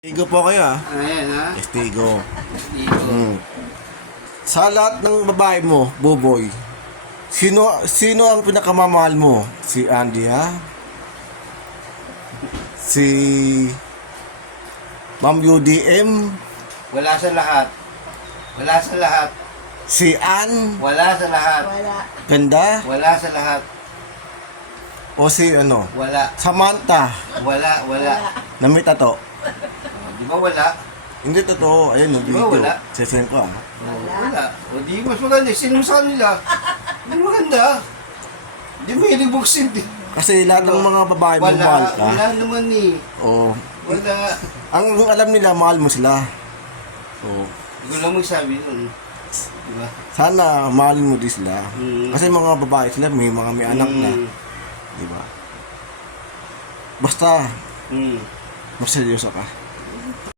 Testigo po kayo Ayan ha. Testigo. Dito. Sa lahat ng babae mo, Buboy, sino ang pinakamamahal mo? Si Andy Si Ma'am UDM? Wala sa lahat. Wala sa lahat. Si Ann? Wala sa lahat. Ganda? Wala sa lahat. O si Wala. Samantha? Wala. Na may tato? Di ba wala? Hindi totoo. Ayun, Di ba video. wala? Session ko Wala. O di mas maganda. Sino sa kanila? Hindi maganda. Di mo hinibuksin. Kasi lahat ng mga babae mo mahal ka. Wala naman eh. O, Wala. ang alam nila, mahal mo sila. O, Hindi ko lang magsabi nun. Di ba? sana mahalin mo din sila. Mm. Kasi mga babae sila, may anak na. Di ba? Basta, Mm. mas seryoso ka.